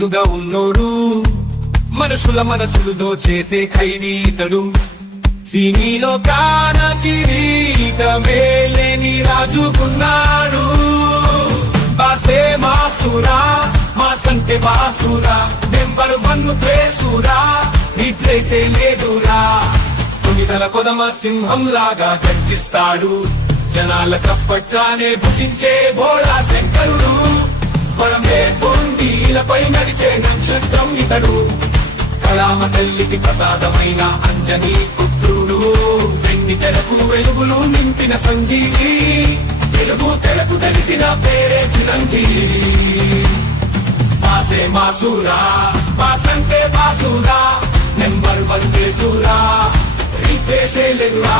ముందుగా ఉన్నోడు, మనుషుల మనసులు దోచేసే ఖైదీ ఇతడు. సినీలో కాన కిరీటమే లేని రాజుకున్నాడు. బాసే మాసురా, మాసంటే బాసురా, నెంబర్ 1 ప్లేసురా, రీప్లేసే లేదురా. తొమ్మిదల కొదమ సింహం లాగా గర్జిస్తాడు, జనాల చప్పట్లానే భుజించే భోళా శంకరుడు. పరమే పొందీలపై నడిచే నక్షత్రం ఇతడు, కళామ తల్లికి ప్రసాదమైన అంజనీ పుత్రుడు. వెండి తెరకు వెలుగులు నింపిన సంజీవి, తెలుగు తెరకు తెలిసిన పేరే చిరంజీవి. బాసే మాసూరా, బాసంటే బాసురా, నెంబర్ 1 ప్లేసురా, రీప్లేసే లేదురా.